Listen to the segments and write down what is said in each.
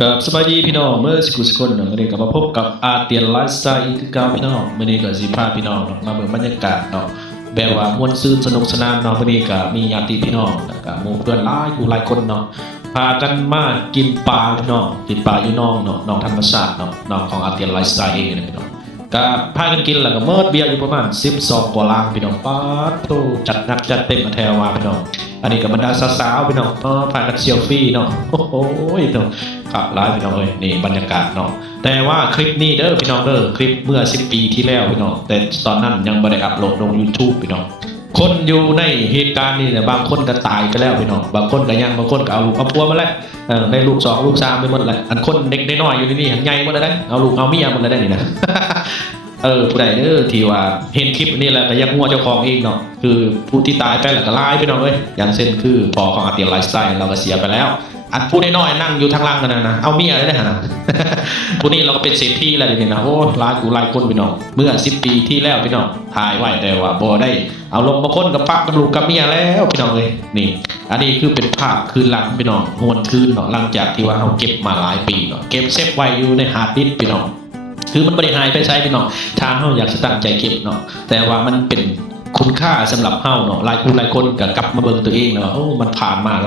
กับสบายดีพี่น้องเมื่อสกุลสกุลวันนี้ก็มาพบกับอาเตียนไลฟ์สไตล์อีกคือเก่าพี่น้องวันนี้ก็สิพาพี่น้องมาเบิ่งบรรยากาศเนาะแบบว่าม่วนซื่นสนุกสนานเนาะวันนี้ก็มีญาติพี่น้องแล้วก็หมู่เพื่อนหลายผู้หลายคนเนาะพากันมากินปลาพี่น้องกินปลาอยู่น้องเนาะน้องธรรมชาติเนาะน้องของอาเตียนไลฟ์สไตล์เองนะพี่น้องก็พากันกินแล้วก็เมิดเบียร์อยู่ประมาณ12กว่าลังพี่น้องป๊าดโตจัดหนักจัดเต็มมาแถวว่าพี่น้องอันนี้กับบรรดาสาวๆพี่น้องพากันเซลฟี่เนาะโอ้โหเนาะขับไลฟ์พี่น้องเอ้ยนี่บรรยากาศเนาะแต่ว่าคลิปนี้เด้อพี่น้องเด้อคลิปเมื่อ10 ปีที่แล้วพี่น้องแต่ตอนนั้นยังไม่ได้อัปโหลดลง YouTube พี่น้องคนอยู่ในเหตุการณ์นี้เนี่ยบางคนก็ตายไปแล้วพี่น้องบางคนก็ยังบางคนก็เอาลูกเอาผัวมาแล้วได้ลูก2ลูก3ไปหมดเลยอันคนเด็กน้อยอยู่นี่หันใหญ่หมดเลยได้เอาลูกเอาเมียหมดเลยได้นี่นะ ผู้ใดที่ว่าเห็นคลิปนี้แล้วก็ยังงัวเจ้าของเองเนาะคือผู้ที่ตายไปแล้วก็ไล่ไปเนาะเลยอย่างเช่นคือพ่อของอาเตียนไลฟ์สไตล์เราก็เสียไปแล้วอันผู้น้อยๆนั่งอยู่ทางล่างกันนะเอาเมียได้นะ ผู้นี้เราก็เป็นเศรษฐีแล้วนี่นะโอ้หลายคนพี่น้องเมื่อ10 ปีที่แล้วพี่น้องถ่ายไว้แต่ว่าบ่ได้เอาลงมาคนกับปักกับลูกกับเมียแล้วพี่น้องเลยนี่อันนี้คือเป็นภาพคืนหลังพี่น้องหวนคืนเนาะหลังจากที่ว่าเราเก็บมาหลายปีเนาะเก็บเซฟไว้อยู่ในฮาร์ดดิสก์พี่น้องคือมันบริหารไปใช้พี่น้องทางเราอยากจะตั้งใจเก็บเนาะแต่ว่ามันเป็นคุณค่าสำหรับเฮาเนาะหลายคนก็กลับมาเบิ่งตัวเองเนาะโอ้มันผ่านมาห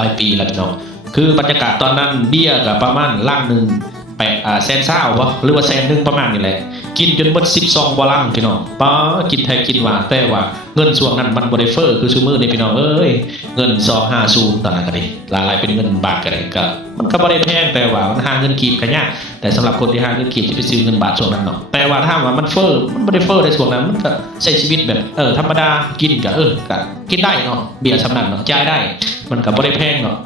ลายปีแล้วพี่น้องคือบรรยากาศตอนนั้นเบี้ยกับประมาณล่างหนึ่งแสนเศร้าวะหรือว่าแสนหนึ่งประมาณนี้แหละกินจนหมด12กว่าลังพี่น้องป้ากินแท้กินหวานแต่ว่าเงินส่วนนั้นมันบริเฟอร์คือซูมือนี่พี่น้องเอ้ยเงิน250ตอนนั้นก็ดีหลายเป็นเงินบาทก็ได้ก็มันก็บ่ได้แพงแต่ว่ามันหาเงินกีบกันยากแต่สำหรับคนที่หาเงินกีบจะไปซื้อเงินบาทส่วนนั้นเนาะแต่ว่าถ้าว่ามันบริเฟอร์ในส่วนนั้นมันก็ใช้ชีวิตแบบธรรมดากินก็ก็กินได้เนาะเบียร์สำนักเนาะจ่ายได้มันก็บ่ได้แพงเนาะ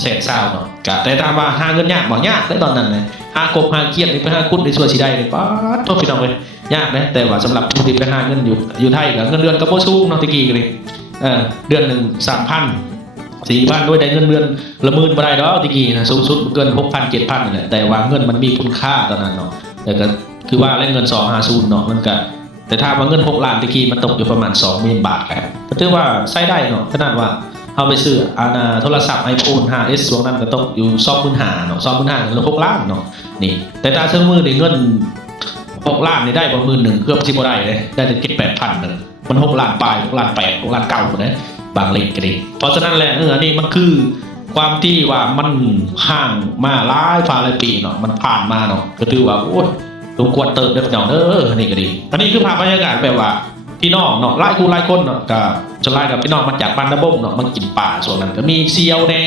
แสนเศร้าเนาะแต่ถามว่าหาเงินยากบ่ยากได้ตอนนั้นเลยหากบหาเกียรติไปหาคุณในส่วนสีได้เลยป๊าดโทษพี่น้องเลยยากนะแต่ว่าสำหรับผู้ที่ไปหาเงินอยู่ไทยกับเงินเดือนก็บ่สูงเนาะตะกี้กันเลยเดือนหนึ่ง3,000 4,000ด้วยได้เงินเดือนละหมื่นบ่ได้ดอกตะกี้นะสูงสุดเกิน6,000 7,000นี่แหละแต่ว่าเงินมันมีคุณค่าตอนนั้นเนาะแต่ก็คือว่าเงิน250เนาะมันก็แต่ถ้าว่าเงิน6 ล้านตะกี้มันตกอยู่ประมาณ 20,000 บาทครับก็ถือว่าใช้ได้เนาะขนาดว่าเอาไปซื้อโทรศัพท์ iPhone 5s ช่วงนั้นก็ตกอยู่25,000เนาะ25,000หรือ6 ล้านเนาะนี่แต่ถ้าซื้อมือนี่เงิน6 ล้านนี่ได้ประมาณ1เกือบสิบ่ได้เลยได้ถึง 7-8,000เลยมัน6 ล้านปลาย6 ล้าน8 6 ล้าน9พุ่นนะบางเล็กก็ดีเพราะฉะนั้นแหละอันนี้มันคือความที่ว่ามันห่างมาหลายปีเนาะมันผ่านมาเนาะก็ถือว่าโอ้ยสมควรเติบได้พี่น้องนี่ก็ดีอันนี้คือภาพบรรยากาศแบบว่าพี่น้องเนาะหลายคนเนาะก็จะไล่กับพี่น้องมาจากบ้านนาบงเนาะมากินป่าส่วนนั้นก็มีเซียวแน่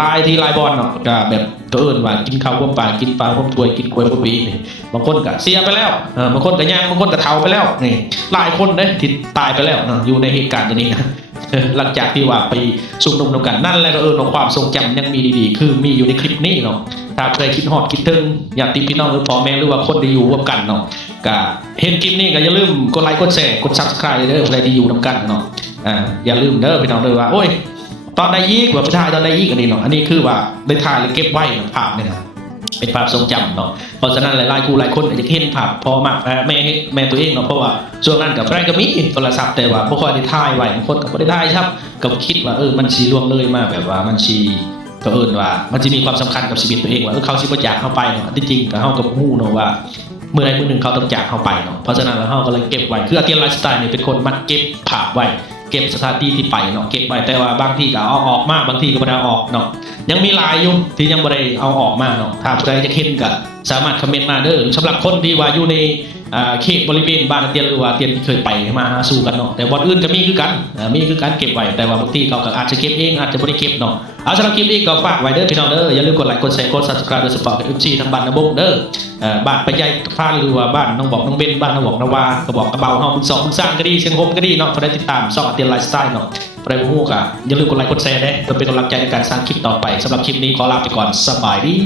ลายที่ลายบอลเนาะก็แบบตัวอื่นว่ากินข้าวร่วมป่ากินปลาร่วมถ้วยกินกล้วยร่วมปีนี่บางคนก็เสียไปแล้วบางคนก็ย่างบางคนก็เฒ่าไปแล้วนี่หลายคนเด้ที่ตายไปแล้วเนาะอยู่ในเหตุการณ์นี้นะหลังจากที่ว่าไปสุขนมกันนั่นแหละก็ของความทรงจำยังมีดีๆคือมีอยู่ในคลิปนี้เนาะถ้าเคยคิดฮอดคิดถึงอยากติดพี่น้องหรือพ่อแม่หรือว่าคนที่อยู่ร่วมกันเนาะก็เห็นคลิปนี้ก็อย่าลืมกดไลค์กดแชร์กด Subscribe เด้อใครที่อยู่ร่วมกันเนาะอย่าลืมเด้อพี่น้องเด้อว่าโอ้ยตอนใดอีกว่าไปถ่ายตอนใดอีกอันนี้เนาะอันนี้คือว่าได้ถ่ายแล้วเก็บไว้ภาพเนี่ยนะเป็นภาพทรงจำเนาะเพราะฉะนั้นหลายคนอาจจะเห็นภาพพอมากแม่ตัวเองเนาะเพราะว่าช่วงนั้นกับแฟนก็มีโทรศัพท์แต่ว่าบ่ค่อยได้ถ่ายไว้บางคนก็บ่ได้ถ่ายครับก็คิดว่ามันสิล่วงเลยมาแบบว่ามันสิก็ว่ามันสิมีความสำคัญกับชีวิตตัวเองว่าเขาสิบ่จากเฮาไปเนาะที่จริงก็เฮาก็ฮู้เนาะว่าเมื่อใดมื้อหนึ่งเขาต้องจากเฮาไปเนาะเพราะฉะนั้นแล้วเฮาก็เลยเก็บไว้คืออาเตียนไลฟ์สไตล์นี่เป็นคนมักเก็บภาพไว้เก็บสถานที่ที่ไปเนาะเก็บไว้แต่ว่าบางทีก็เอาออกมาบางทีก็บ่ได้เอาออกเนาะยังมีหลายอยู่ที่ยังบ่ได้เอาออกมาเนาะถ้าใครจะเห็นก็สามารถคอมเมนต์มาเด้อสำหรับคนที่ว่าอยู่ในเขตบริเวณบ้านอาเตียนหรือว่าอาเตียนที่เคยไปมาหาสู่กันเนาะแต่บ่อนอื่นก็มีคือกันเก็บไว้แต่ว่าบางทีเขาก็อาจจะเก็บเองอาจจะบ่ได้เก็บเนาะเอาสำหรับคลิปนี้ก็ฝากไว้เด้อพี่น้องเด้ออย่าลืมกดไลค์กดแชร์กด Subscribe โดยเฉพาะ FC ทางบ้านนาบงเด้อบ้านปะใหญ่พานหรือว่าบ้านน้องบอกน้องเบนบ้านน้องบอกนาวากระบอกกระเบาเฮามึง2มึง3ก็ดีเชียงคมก็ดีเนาะก็ได้ติดตามช่องอาเตียนไลฟ์สไตล์เนาะใครบ่ฮู้ก็อย่าลืมกดไลค์กดแชร์เด้อเพื่อเป็นกำลังใจในการสร้างคลิปต่อไปสำหรับคลิปนี้ขอลาไปก่อนสบายดี